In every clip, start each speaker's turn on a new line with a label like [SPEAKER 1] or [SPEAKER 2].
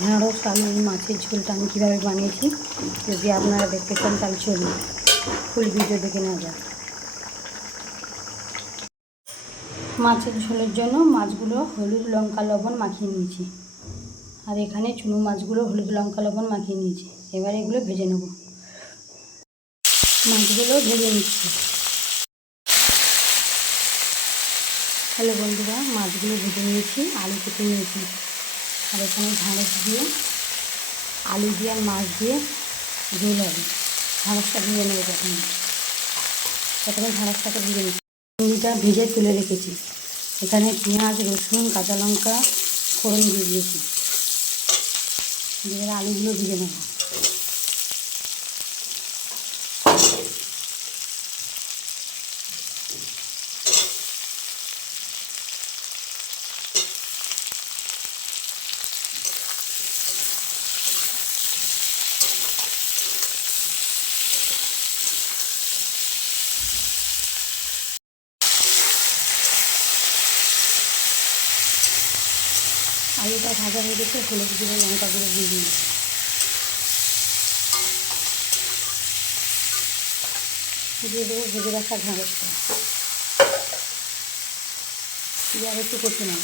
[SPEAKER 1] ঢেঁড়স আলু মাছের ঝোলটা আমি কীভাবে বানিয়েছি, যদি আপনারা দেখতে চান তাহলে চলুন। ফুল ভিডিও দেখে নেওয়া যাক। মাছের ঝোলের জন্য মাছগুলো হলুদ লঙ্কা লবণ মাখিয়ে নিয়েছি। আর এখানে চুনো মাছগুলো হলুদ লঙ্কা লবণ মাখিয়ে নিয়েছি। এবার এগুলো ভেজে নেব। মাছগুলো ভেজে নিচ্ছি। হ্যালো বন্ধুরা, মাছগুলো ভেজে নিয়েছি, আলু কেটে নিয়েছি। আর এখানে ঢ্যাঁড়স দিয়ে, আলু দিয়ে আর মাছ দিয়ে ঝোল হবে ঢ্যাঁড়সটা ভেজে নেব প্রথমে। প্রথমে ঢ্যাঁড়সটাকে ভেজে নিচ্ছি। চিংড়িটা ভেজে তুলে রেখেছি। এখানে পেঁয়াজ, রসুন, কাঁচা লঙ্কা, ফোড়ন দিয়ে দিয়েছি। দিয়ে আলুগুলো ভেজে নেব। আলুটা ভাজা হয়ে গেছে, হলুদ গুঁড়ো, লঙ্কা গুঁড়ো দিয়ে দিয়েছি দিয়ে দেবো ভেজে রাখা ঢ্যাঁড়সটা দিয়ে আর একটু করতে নেব।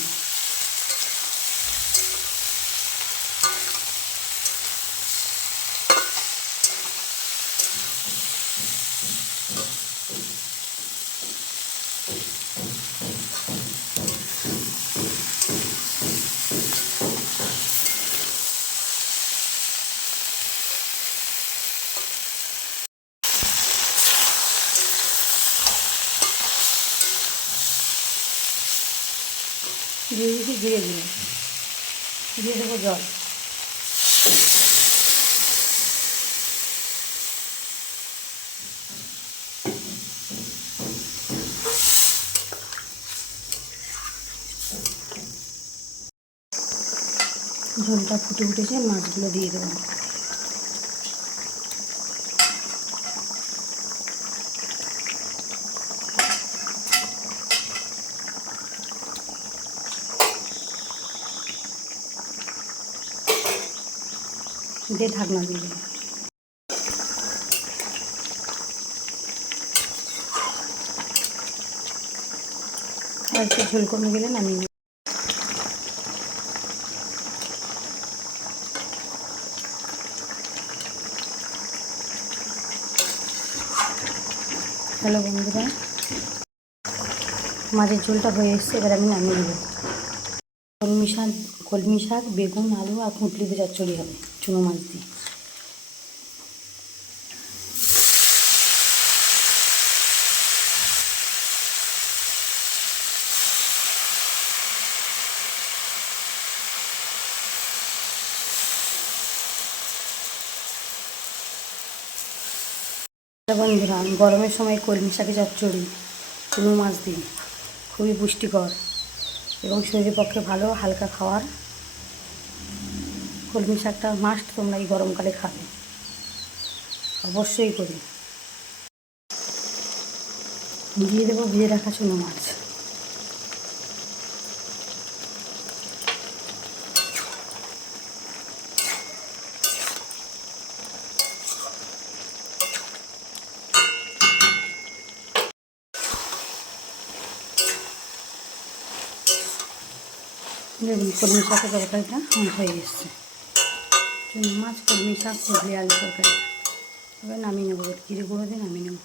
[SPEAKER 1] দিয়ে দিয়েছি ধীরে ধীরে দিয়ে দেবো জল। ঝোলটা ফুটে উঠেছে মাছগুলো দিয়ে দেবো। দিয়ে ঢাকনা দিয়ে দেবো একটু ঝোল কমে গেলে নামিয়ে। হ্যালো বন্ধুরা মাছের ঝোলটা হয়ে এসছে, এবার আমি নামিয়ে দেবো কলমি শাক কলমি শাক, বেগুন, আলু আর কুঁটলি দিয়ে চচ্চড়ি হবে, চুনো মাছ দিয়ে। বন্ধুরা, গরমের সময় কলমি শাকে চচ্চড়ি, চুনো মাছ দিয়ে, খুবই পুষ্টিকর। এবং শরীরের পক্ষে ভালো, হালকা খাওয়ার। কলমি শাকটা মাস্ট তোমরা এই গরমকালে খাবে। অবশ্যই করি। দিয়ে দেবো ভিজে রাখা চুনো মাছ। দেখুন, কলমি শাকের তরকারিটা আমার হয়ে এসছে। মাছ, কলমি শাক সবজি আলু তরকারি এবার নামিয়ে নেব জিরে গুঁড়ো দিয়ে নামিয়ে নেব।